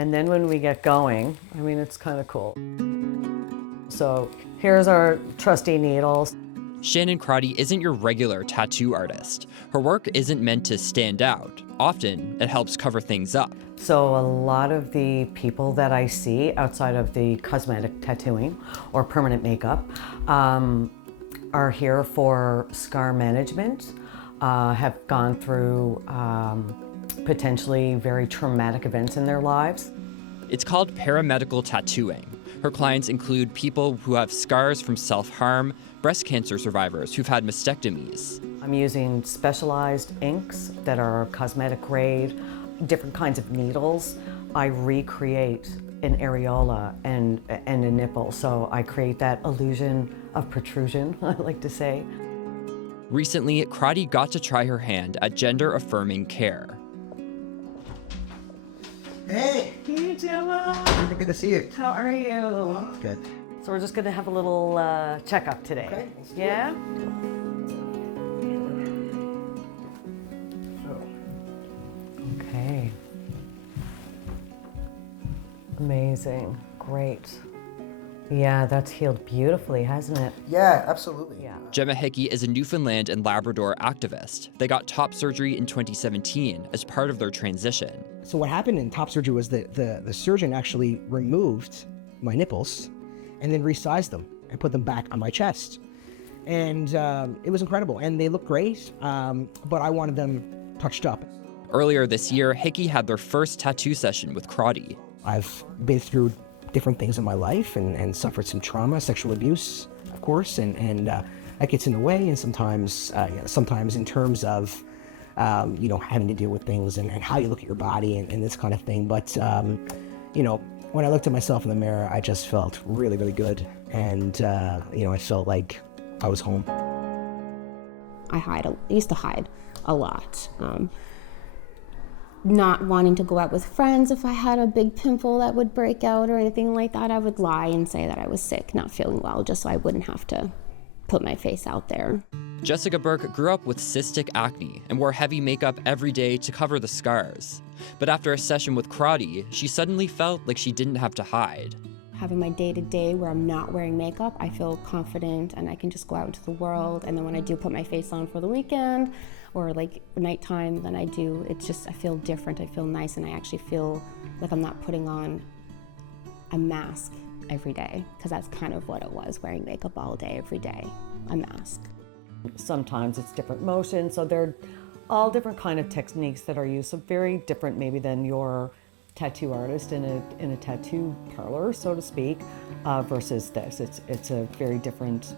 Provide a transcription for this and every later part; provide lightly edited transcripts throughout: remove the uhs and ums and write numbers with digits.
And then when we get going, I mean, it's kind of cool. So here's our trusty needles. Shannon Crotty isn't your regular tattoo artist. Her work isn't meant to stand out. Often, it helps cover things up. So a lot of the people that I see outside of the cosmetic tattooing or permanent makeup are here for scar management, have gone through potentially very traumatic events in their lives. It's called paramedical tattooing. Her clients include people who have scars from self-harm, breast cancer survivors who've had mastectomies. I'm using specialized inks that are cosmetic grade, different kinds of needles. I recreate an areola and a nipple, so I create that illusion of protrusion, I like to say. Recently, Crotty got to try her hand at gender-affirming care. Hey! Hey, Gemma! Good to see you. How are you? Good. So we're just gonna have a little checkup today. Okay. Yeah? Okay. Amazing. Great. Yeah, that's healed beautifully, hasn't it? Yeah, absolutely. Yeah. Gemma Hickey is a Newfoundland and Labrador activist. They got top surgery in 2017 as part of their transition. So what happened in top surgery was that the surgeon actually removed my nipples and then resized them and put them back on my chest. And it was incredible, and they look great, but I wanted them touched up. Earlier this year, Hickey had their first tattoo session with Crotty. I've been through different things in my life and suffered some trauma, sexual abuse, of course, and that gets in the way, and sometimes in terms of having to deal with things and how you look at your body and this kind of thing. But when I looked at myself in the mirror, I just felt really, really good, and I felt like I was home. I used to hide a lot. Not wanting to go out with friends if I had a big pimple that would break out or anything like that. I would lie and say that I was sick, not feeling well, just so I wouldn't have to put my face out there. Jessica Burke grew up with cystic acne and wore heavy makeup every day to cover the scars. But after a session with Crotty, she suddenly felt like she didn't have to hide. Having my day-to-day where I'm not wearing makeup, I feel confident and I can just go out into the world. And then when I do put my face on for the weekend or like nighttime, then I feel different, I feel nice, and I actually feel like I'm not putting on a mask every day, because that's kind of what it was, wearing makeup all day, every day, a mask. Sometimes it's different motions, so they're all different kind of techniques that are used, so very different maybe than your tattoo artist in a tattoo parlor, so to speak, versus this. It's a very different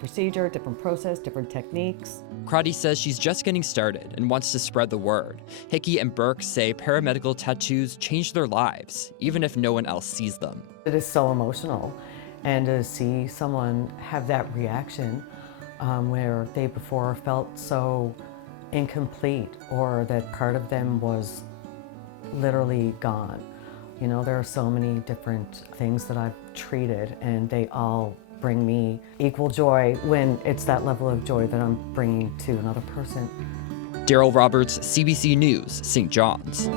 procedure, different process, different techniques. Crotty says she's just getting started and wants to spread the word. Hickey and Burke say paramedical tattoos change their lives, even if no one else sees them. It is so emotional, and to see someone have that reaction where they before felt so incomplete, or that part of them was literally gone. There are so many different things that I've treated, and they all bring me equal joy when it's that level of joy that I'm bringing to another person. Daryl Roberts, CBC News, St. John's.